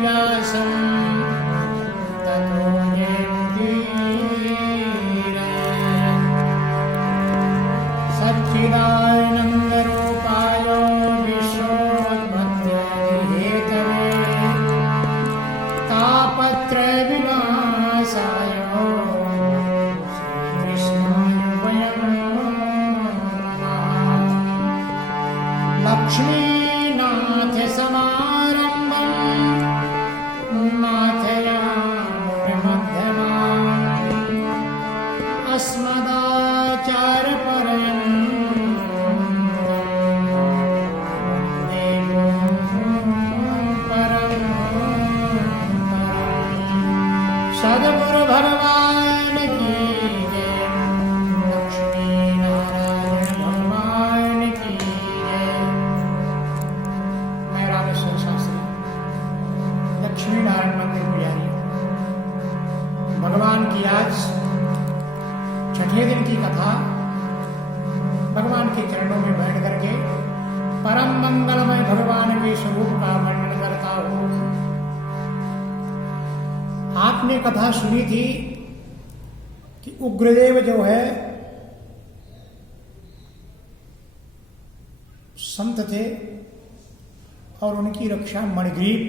व्यासं ततो जयमुदीरये। सच्चिदानन्दरूपाय विश्वोत्पत्तिहेतवे तापत्रयविनाशाय लक्ष्मीनाथ समारम्भं नाथयामुनिमध्यमाम् अस्मदाचार्यपर्यन्तं देवो परमं सद्गुरु भगवान की जय। लक्ष्मी नारायण भगवान की जय। मैं रामेश्वर शास्त्री, लक्ष्मी नारायण मंदिर पुजारी। भगवान की आज छठे दिन की कथा भगवान के चरणों में बैठ करके परम मंगलमय भगवान के स्वरूप का वर्णन करता हूं। आपने कथा सुनी थी कि उग्रदेव जो है संत थे और उनकी रक्षा मणिग्रीव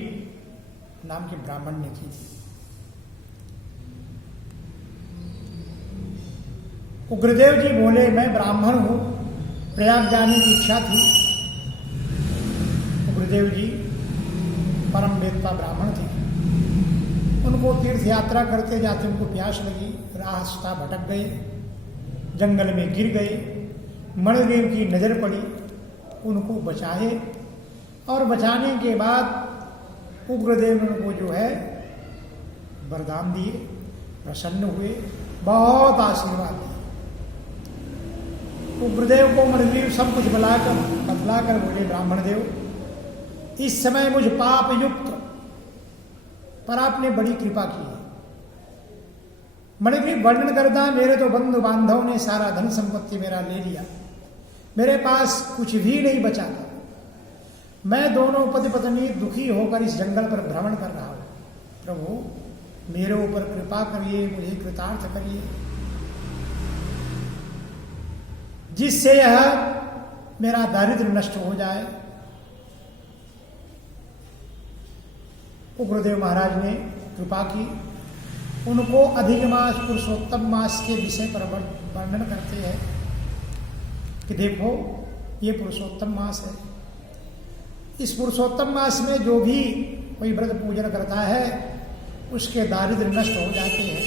नाम के ब्राह्मण ने की। उग्रदेव जी बोले, मैं ब्राह्मण हूं, प्रयाग जाने की इच्छा थी। उग्रदेव जी परम वेदता ब्राह्मण थे। उनको तीर्थ यात्रा करते जाते उनको प्यास लगी, रास्ता भटक गए, जंगल में गिर गए। मणिग्रीव की नजर पड़ी, उनको बचाए और बचाने के बाद उग्रदेव ने उनको जो है वरदान दिए, प्रसन्न हुए, बहुत आशीर्वाद दिए। उग्रदेव को मणिग्रीव सब कुछ बतलाकर बोले, ब्राह्मण देव, इस समय मुझ पाप युक्त पर आपने बड़ी कृपा की है। मणिग्रीव वर्णन करता, मेरे तो बंधु बांधव ने सारा धन संपत्ति मेरा ले लिया, मेरे पास कुछ भी नहीं बचा था। मैं दोनों पति पत्नी दुखी होकर इस जंगल पर भ्रमण कर रहा हूं। प्रभु मेरे ऊपर कृपा करिए, मुझे कृतार्थ करिए, जिससे यह मेरा दारिद्र्य नष्ट हो जाए। उग्रदेव महाराज ने कृपा की। उनको अधिक मास पुरुषोत्तम मास के विषय पर वर्णन करते हैं कि देखो ये पुरुषोत्तम मास है। इस पुरुषोत्तम मास में जो भी कोई व्रत पूजन करता है उसके दारिद्र्य नष्ट हो जाते हैं।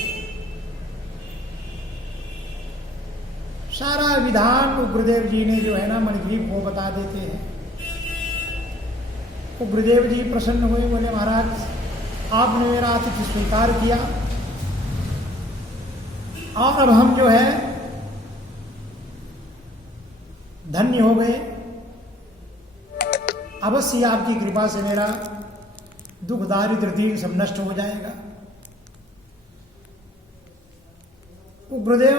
सारा विधान उग्रदेव जी ने जो है ना मणिग्रीव को बता देते हैं। उग्रदेव जी प्रसन्न हुए, बोले महाराज आपने मेरा आतिथ्य स्वीकार किया और अब हम जो है धन्य हो गए। अवश्य आपकी कृपा से मेरा दुख दारिद्र्य दीन सब नष्ट हो जाएगा। उग्रदेव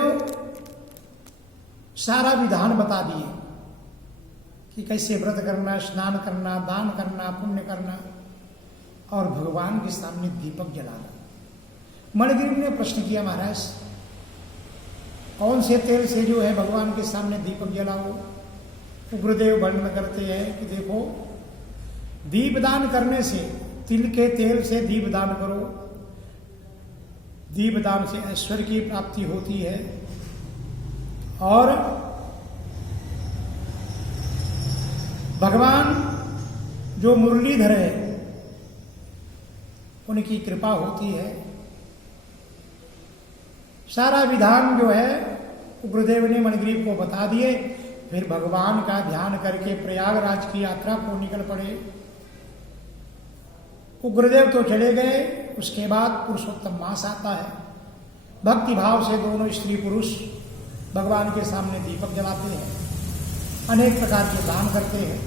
सारा विधान बता दिए कि कैसे व्रत करना, स्नान करना, दान करना, पुण्य करना और भगवान के सामने दीपक जलाना। मणिग्रीव ने प्रश्न किया, महाराज कौन से तेल से जो है भगवान के सामने दीपक जलाओ? उग्रदेव वर्णन करते हैं कि देखो, दीपदान करने से, तिल के तेल से दीपदान करो, दीपदान से ऐश्वर्य की प्राप्ति होती है और भगवान जो मुरलीधर है उनकी कृपा होती है। सारा विधान जो है उग्रदेव ने मणिग्रीव को बता दिए। फिर भगवान का ध्यान करके प्रयागराज की यात्रा को निकल पड़े। उग्रदेव तो चले गए, उसके बाद पुरुषोत्तम मास आता है। भक्ति भाव से दोनों स्त्री पुरुष भगवान के सामने दीपक जलाते हैं, अनेक प्रकार के दान करते हैं।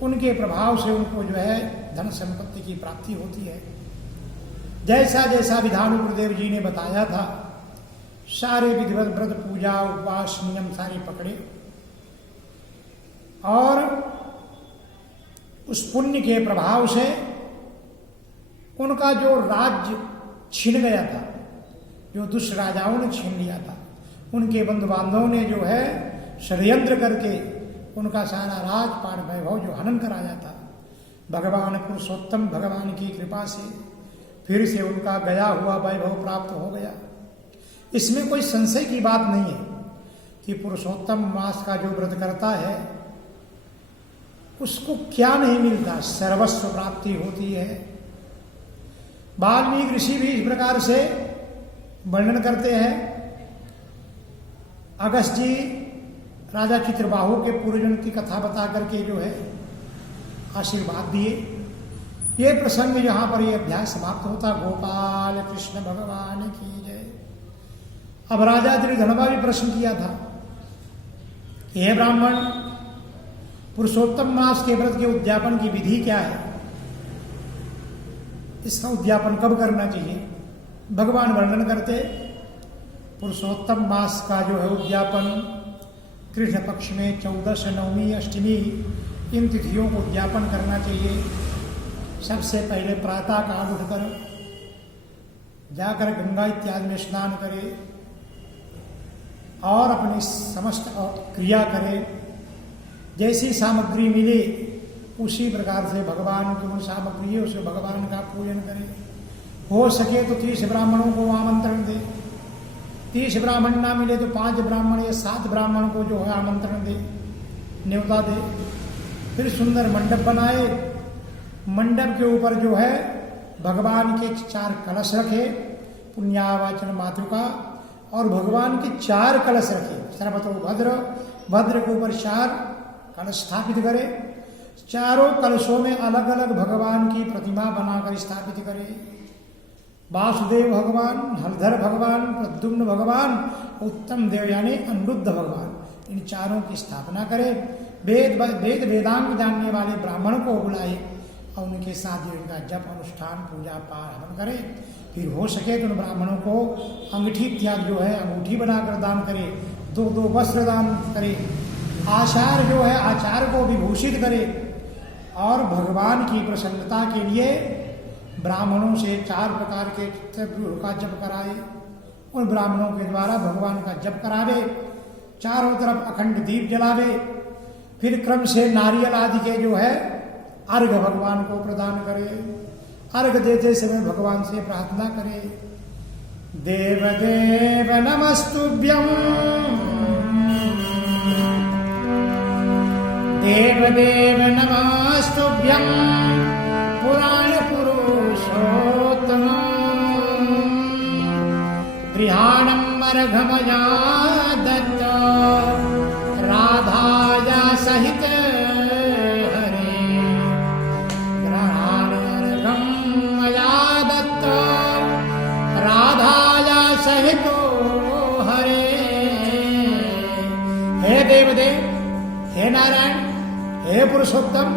उनके प्रभाव से उनको जो है धन संपत्ति की प्राप्ति होती है। जैसा जैसा विधान गुरुदेव जी ने बताया था, सारे विधिवत व्रत पूजा उपवास नियम सारे पकड़े और उस पुण्य के प्रभाव से उनका जो राज्य छीन गया था, जो दुष्ट राजाओं ने छीन लिया था, उनके बंधु बांधवों ने जो है षड्यंत्र करके उनका सारा राजपाट वैभव जो हनन कराया था, भगवान पुरुषोत्तम भगवान की कृपा से फिर से उनका गया हुआ वैभव प्राप्त हो गया। इसमें कोई संशय की बात नहीं है कि पुरुषोत्तम मास का जो व्रत करता है उसको क्या नहीं मिलता, सर्वस्व प्राप्ति होती है। वाल्मीकि ऋषि भी इस प्रकार से वर्णन करते हैं। अगस्त जी राजा चित्रबाहु के पूर्वजन की कथा बता करके जो है आशीर्वाद दिए। ये प्रसंग यहां पर ये अध्याय समाप्त होता। गोपाल कृष्ण भगवान की जय। अब राजा दृढ़धनवा भी प्रश्न किया था, हे ब्राह्मण, पुरुषोत्तम मास के व्रत के उद्यापन की विधि क्या है, इसका उद्यापन कब करना चाहिए। भगवान वर्णन करते, पुरुषोत्तम मास का जो है उद्यापन कृष्ण पक्ष में 14, नवमी, अष्टमी इन तिथियों को उद्यापन करना चाहिए। सबसे पहले प्रातः काल उठकर जाकर गंगा इत्यादि में स्नान करे और अपनी समस्त क्रिया करे। जैसी सामग्री मिले उसी प्रकार से भगवान की उन सामग्री है उसे भगवान का पूजन करे। हो सके तो 30 ब्राह्मणों को आमंत्रण दे, 30 ब्राह्मण ना मिले तो 5 ब्राह्मण या 7 ब्राह्मण को जो है आमंत्रण दे, न्योता दे। फिर सुंदर मंडप बनाए, मंडप के ऊपर जो है भगवान के 4 कलश रखे, पुण्यावाचन मातृका, और भगवान के 4 कलश रखे। सर्वतो भद्र, भद्र के ऊपर 4 कलश स्थापित करे। चारों कलशों में अलग अलग भगवान की प्रतिमा बनाकर स्थापित करे। वासुदेव भगवान, हलधर भगवान, प्रद्युम्न भगवान, उत्तम देव यानी अनिरुद्ध भगवान, इन चारों की स्थापना करे। वेद वेदांग जानने वाले ब्राह्मण को बुलाए और उनके साथ इनका जप, अनुष्ठान, पूजा पाठ हवन करे। फिर हो सके तो उन ब्राह्मणों को अंगूठी इत्यादि जो है अंगूठी बनाकर दान करे, 2 वस्त्र दान करे, आचार जो है आचार को विभूषित करे, और भगवान की प्रसन्नता के लिए ब्राह्मणों से 4 प्रकार के का जप कराए। उन ब्राह्मणों के द्वारा भगवान का जप करावे, चारों तरफ अखंड दीप जलावे। फिर क्रम से नारियल आदि के जो है अर्घ भगवान को प्रदान करे। अर्घ देते समय भगवान से प्रार्थना करे, देव देव नमस्तुभ्यं, देव देव नमस्तुभ्यं, पुराण पुरुषोत्तम, गृहाणं अर्घमया दत्त, राधाया सहित हरे, गृहाणर्घं मया दत्त, राधाया सहित हरे। हे देवदेव, हे नारायण, हे पुरुषोत्तम,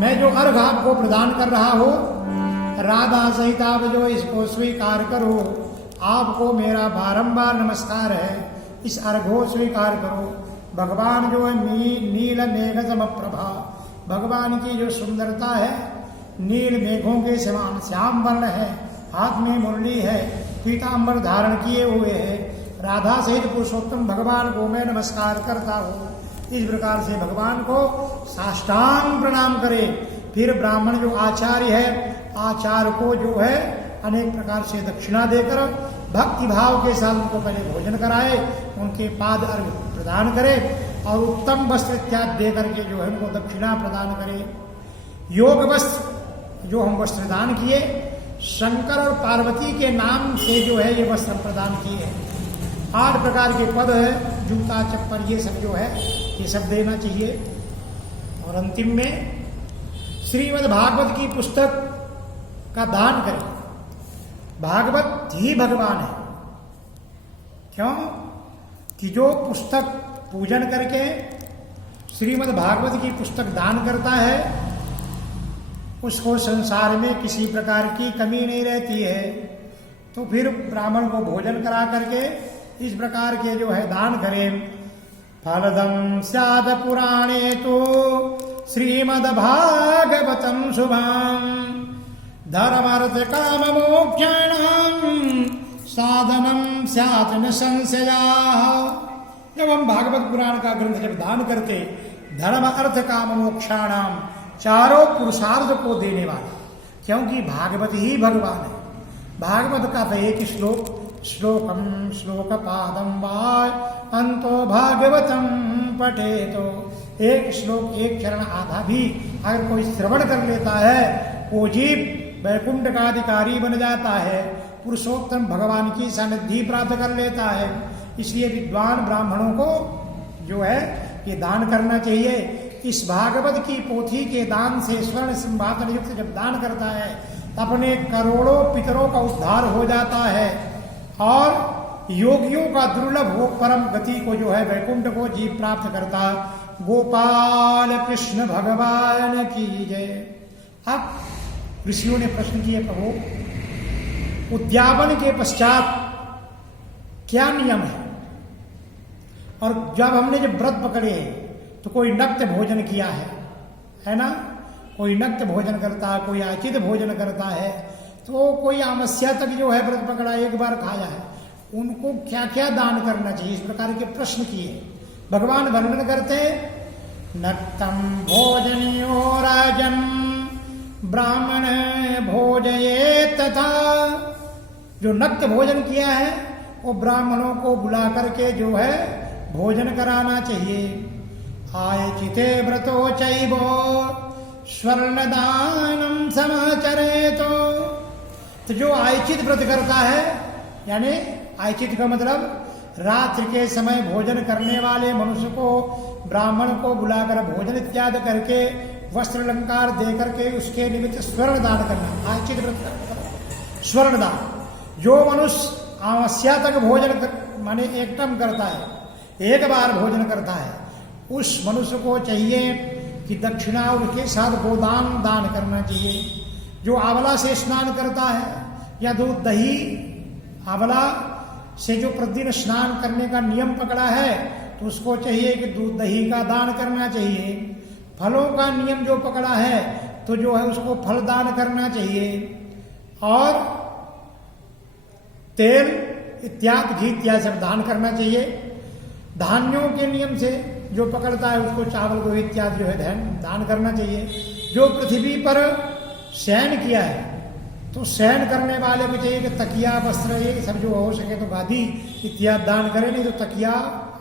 मैं जो अर्घ आपको प्रदान कर रहा हूं, राधा सहित आप जो इसको स्वीकार करो। आपको मेरा बारंबार नमस्कार है, इस अर्घ को स्वीकार करो। भगवान जो है नील मेघ सम प्रभा, भगवान की जो सुंदरता है नील मेघों के समान श्याम वर्ण है, हाथ में मुरली है, पीतांबर धारण किए हुए है। राधा सहित पुरुषोत्तम भगवान को मैं नमस्कार करता हूँ। इस प्रकार से भगवान को साष्टांग प्रणाम करे। फिर ब्राह्मण जो आचार्य है, आचार्य को जो है अनेक प्रकार से दक्षिणा देकर भक्ति भाव के साथ उनको पहले भोजन कराए, उनके पाद अर्घ प्रदान करे और उत्तम वस्त्र इत्यादि दे करके जो है उनको दक्षिणा प्रदान करे। योग वस्त्र जो हम वस्त्र दान किए, शंकर और पार्वती के नाम से जो है ये वस्त्र प्रदान किए हैं। 8 प्रकार के पद है, जूता, चप्पल, ये सब जो है ये सब देना चाहिए। और अंतिम में श्रीमद् भागवत की पुस्तक का दान करें। भागवत ही भगवान है। क्यों कि जो पुस्तक पूजन करके श्रीमद् भागवत की पुस्तक दान करता है उसको संसार में किसी प्रकार की कमी नहीं रहती है। तो फिर ब्राह्मण को भोजन करा करके इस प्रकार के जो है दान करें। फलदं स्याद पुराणे तो श्रीमद् भागवतम शुभम, धर्मार्थ काम मोक्षाणाम साधनम स्यात् न संशयाः। जब हम भागवत पुराण का ग्रंथ जब दान करते, धर्म अर्थ काम मोक्षाणाम, चारों पुरुषार्थ को देने वाला, क्योंकि भागवत ही भगवान है। भागवत का तो एक श्लोक, श्लोकम श्लोक पादम वा अंतो भागवतम पठे, तो एक श्लोक एक चरण आधा भी अगर कोई श्रवण कर लेता है, वो जीव वैकुंठ का अधिकारी बन जाता है, पुरुषोत्तम भगवान की सानिध्य प्राप्त कर लेता है। इसलिए विद्वान ब्राह्मणों को जो है ये दान करना चाहिए। इस भागवत की पोथी के दान से स्वर्ण सिंहासन युक्त जब दान करता है, अपने करोड़ों पितरों का उद्धार हो जाता है और योगियों का दुर्लभ हो परम गति को जो है वैकुंठ को जीव प्राप्त करता। गोपाल कृष्ण भगवान की जय। अब ऋषियों ने प्रश्न किए, प्रभु उद्यापन के पश्चात क्या नियम है? और जब हमने जब व्रत पकड़े तो कोई नक्त भोजन किया है ना, कोई नक्त भोजन करता है, कोई आचित भोजन करता है, तो कोई आमस्या तक जो है व्रत पकड़ा एक बार खाया है, उनको क्या क्या दान करना चाहिए? इस प्रकार के प्रश्न किए। भगवान वर्णन करते, नक्तम भोजनियो राजन ब्राह्मण भोजये तथा। जो नक्त भोजन किया है वो ब्राह्मणों को बुला करके जो है भोजन कराना चाहिए। आयचिते व्रतो चैवो स्वर्णदानम समाचरे, तो जो आयचित व्रत करता है, यानी आयचित का मतलब रात्रि के समय भोजन करने वाले मनुष्य को ब्राह्मण को बुलाकर भोजन इत्यादि करके वस्त्र अलंकार दे करके उसके निमित्त स्वर्ण दान करना आयचित व्रत करना। स्वर्ण दान, जो मनुष्य अमावस्या तक भोजन माने एक टाइम करता है, एक बार भोजन करता है, उस मनुष्य को चाहिए कि दक्षिणा उसके साथ गोदान दान करना चाहिए। जो आंवला से स्नान करता है या दूध दही, आंवला से जो प्रतिदिन स्नान करने का नियम पकड़ा है, तो उसको चाहिए कि दूध दही का दान करना चाहिए। फलों का नियम जो पकड़ा है, तो जो है उसको फल दान करना चाहिए। और तेल इत्यादि घी इत्यादि सब दान करना चाहिए। धान्यों के नियम से जो पकड़ता है उसको चावल को इत्यादि जो है दान करना चाहिए। जो पृथ्वी पर शयन किया है, तो शयन करने वाले को चाहिए कि तकिया वस्त्र ये सब जो हो सके तो गादी इत्यादि दान करे, नहीं तो तकिया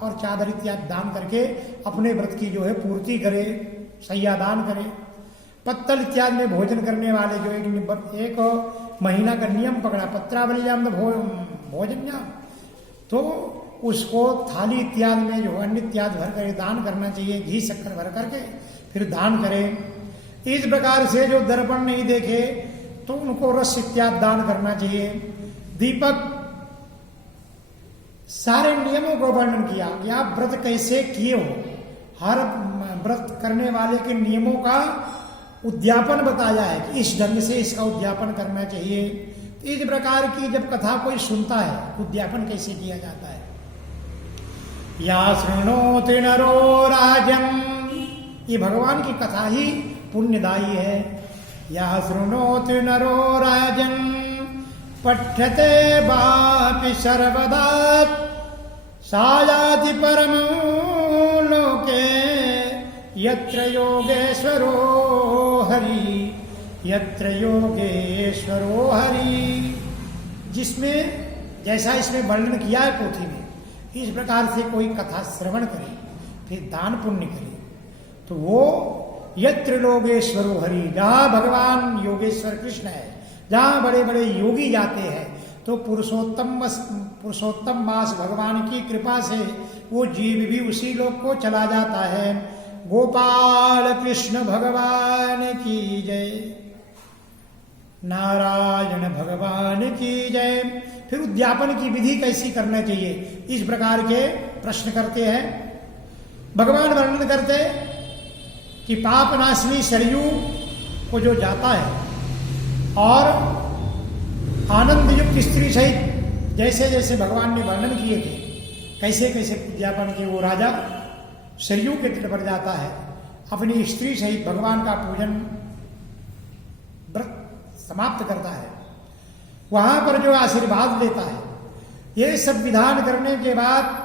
और चादर इत्यादि दान करके अपने व्रत की जो है पूर्ति करे, सैया दान करे। पत्तल इत्यादि में भोजन करने वाले जो एक महीना का नियम पकड़ा, पत्रावल्याम भोजन, तो उसको थाली इत्यादि में जो अन्न इत्यादि भर कर दान करना चाहिए, घी शक्कर भर करके फिर दान करें। इस प्रकार से जो दर्पण नहीं देखे तो उनको रस इत्यादि दान करना चाहिए। दीपक, सारे नियमों को वर्णन किया कि आप व्रत कैसे किए हो, हर व्रत करने वाले के नियमों का उद्यापन बताया है कि इस ढंग से इसका उद्यापन करना चाहिए। इस प्रकार की जब कथा कोई सुनता है, उद्यापन कैसे किया जाता है। या शृणोति नरो राजन, ये भगवान की कथा ही पुण्यदायी है। या शृणोति नरो राजन पठ्यते वापि सर्वदा सायाति परमो लोके यत्र योगेश्वरो हरि, यत्र योगेश्वरो हरि। जिसमें जैसा इसमें वर्णन किया है पोथी में, इस प्रकार से कोई कथा श्रवण करे फिर दान पुण्य करे, तो वो यत्र योगेश्वरो हरि, जहाँ भगवान योगेश्वर कृष्ण है, जहाँ बड़े बड़े योगी जाते हैं, तो पुरुषोत्तम मास भगवान की कृपा से वो जीव भी उसी लोक को चला जाता है। गोपाल कृष्ण भगवान की जय, नारायण भगवान की जय। फिर उद्यापन की विधि कैसी करना चाहिए, इस प्रकार के प्रश्न करते हैं। भगवान वर्णन करते कि पाप नाशनी सरयू को जो जाता है और आनंद युक्त स्त्री सहित जैसे जैसे भगवान ने वर्णन किए थे, कैसे कैसे उद्यापन के वो राजा सरयू के तट पर जाता है, अपनी स्त्री सहित भगवान का पूजन व्रत समाप्त करता है, वहां पर जो आशीर्वाद लेता है। ये सब विधान करने के बाद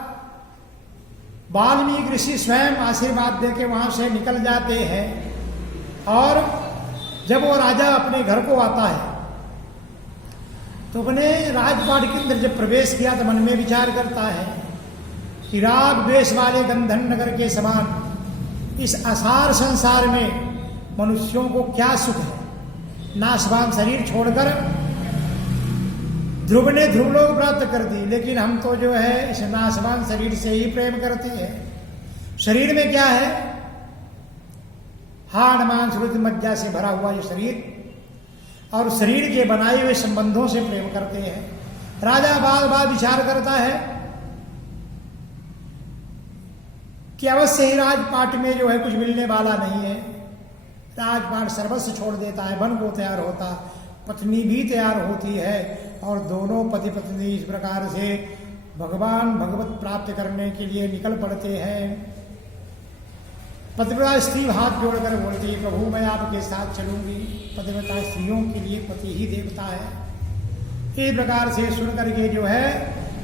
वाल्मीकि ऋषि स्वयं आशीर्वाद देके वहां से निकल जाते हैं। और जब वो राजा अपने घर को आता है तो अपने राजपाट के अंदर जब प्रवेश किया तो मन में विचार करता है कि राग द्वेष वाले गंधन नगर के समान इस असार संसार में मनुष्यों को क्या सुख है। नाशवान शरीर छोड़कर ध्रुव ने ध्रुवलोक प्राप्त कर दी, लेकिन हम तो जो है इस नाशवान शरीर से ही प्रेम करते हैं। शरीर में क्या है? हाड़ मांस रुधिर मज्जा से भरा हुआ ये शरीर, और शरीर के बनाए हुए संबंधों से प्रेम करते हैं। राजा बार बार विचार करता है कि अवश्य ही राजपाट में जो है कुछ मिलने वाला नहीं है। राजपाट सर्वस्व छोड़ देता है, वन को तैयार होता, पत्नी भी तैयार होती है, और दोनों पति पत्नी इस प्रकार से भगवान भगवत प्राप्त करने के लिए निकल पड़ते हैं। पतिव्रता स्त्री हाथ जोड़कर बोलती है, प्रभु मैं आपके साथ चलूंगी। पतिव्रता स्त्रियों के लिए पति ही देवता है। इस प्रकार से सुनकर के जो है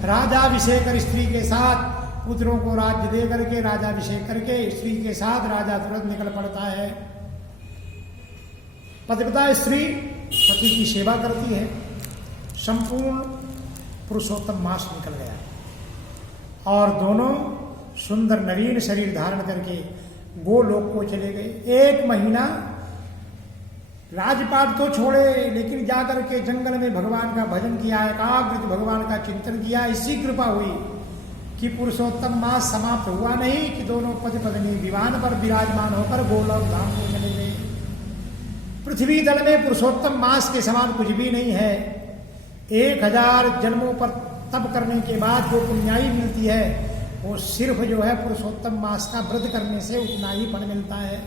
राजाभिषेक कर स्त्री के साथ पुत्रों को राज्य दे करके राजाभिषेक करके स्त्री के साथ राजा तुरंत निकल पड़ता है। पतिव्रता स्त्री पति की सेवा करती है। संपूर्ण पुरुषोत्तम मास निकल गया और दोनों सुंदर नवीन शरीर धारण करके गोलोक को चले गए। 1 महीना राजपाट तो छोड़े, लेकिन जाकर के जंगल में भगवान का भजन किया, एकाग्र भगवान का चिंतन किया। इसी कृपा हुई कि पुरुषोत्तम मास समाप्त हुआ नहीं कि दोनों पति पत्नी विमान पर विराजमान होकर गोलोक धाम को चले गए। पृथ्वी तल में पुरुषोत्तम मास के समान कुछ भी नहीं है। 1000 जन्मों पर तप करने के बाद जो पुण्याई मिलती है वो सिर्फ जो है पुरुषोत्तम मास का व्रत करने से उतना ही फल मिलता है।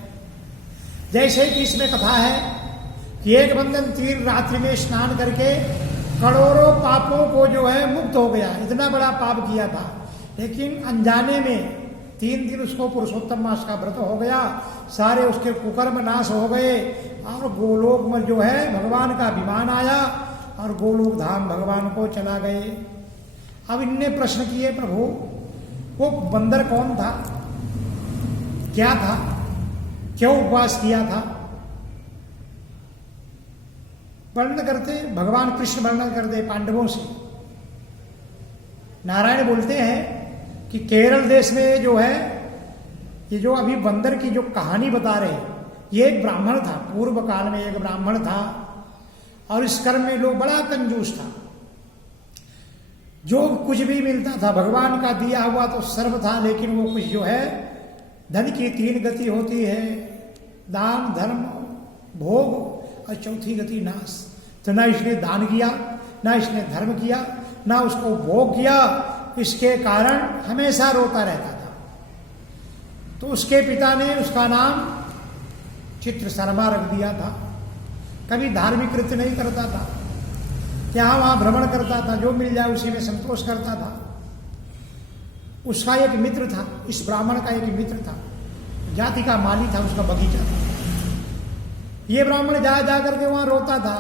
जैसे कि इसमें कथा है कि एक बंदन 3 रात्रि में स्नान करके करोड़ों पापों को जो है मुक्त हो गया। इतना बड़ा पाप किया था, लेकिन अनजाने में 3 दिन उसको पुरुषोत्तम मास का व्रत हो गया, सारे उसके कुकर्म नाश हो गए और गोलोक में जो है भगवान का विमान आया और गोलोक धाम भगवान को चला गए। अब इनने प्रश्न किए, प्रभु वो बंदर कौन था, क्या था, क्यों उपवास किया था? वर्णन करते भगवान कृष्ण वर्णन करते पांडवों से। नारायण बोलते हैं कि केरल देश में जो है ये जो अभी बंदर की जो कहानी बता रहे, ये एक ब्राह्मण था। पूर्व काल में एक ब्राह्मण था और इस कर्म में लोग बड़ा कंजूस था। जो कुछ भी मिलता था भगवान का दिया हुआ तो सर्व था, लेकिन वो कुछ जो है धन की 3 गति होती है, दान धर्म भोग और चौथी गति नाश। तो ना इसने दान किया, ना इसने धर्म किया, ना उसको भोग किया। इसके कारण हमेशा रोता रहता था। तो उसके पिता ने उसका नाम चित्र शर्मा रख दिया था। कभी धार्मिक कृत्य नहीं करता था, यहाँ वहां भ्रमण करता था, जो मिल जाए उसी में संतोष करता था। उसका एक मित्र था, इस ब्राह्मण का एक मित्र था, जाति का माली था, उसका बगीचा था। ये ब्राह्मण जा करके वहां रोता था।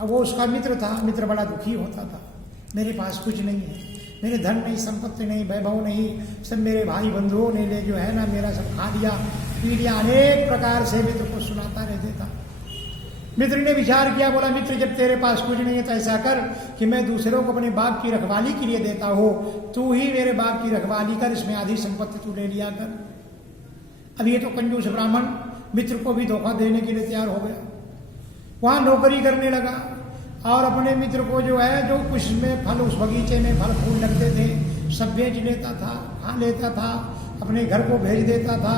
अब वो उसका मित्र था, मित्र बड़ा दुखी होता था। मेरे पास कुछ नहीं है, मेरे धन नहीं, संपत्ति नहीं, वैभव नहीं, सब मेरे भाई बंधुओं ने ले जो है ना मेरा सब खा लिया, पी लिया। अनेक प्रकार से मित्र को सुनाता रहते था। मित्र ने विचार किया, बोला मित्र जब तेरे पास कुछ नहीं है तो ऐसा कर कि मैं दूसरों को अपने बाग की रखवाली के लिए देता हूं, तू ही मेरे बाग की रखवाली कर, इसमें आधी संपत्ति तू ले लिया कर। अब ये तो कंजूस ब्राह्मण मित्र को भी धोखा देने के लिए तैयार हो गया। वहां नौकरी करने लगा और अपने मित्र को जो है जो कुछ में फल, उस बगीचे में फल फूल लगते थे, सब बेच लेता था, खा लेता था, अपने घर को भेज देता था।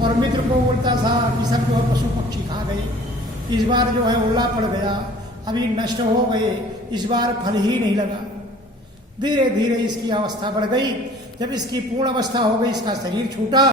और मित्र को बोलता था कि सब जो है पशु पक्षी खा गए, इस बार जो है ओला पड़ गया, अभी नष्ट हो गए, इस बार फल ही नहीं लगा। धीरे धीरे इसकी अवस्था बढ़ गई। जब इसकी पूर्ण अवस्था हो गई, इसका शरीर छूटा।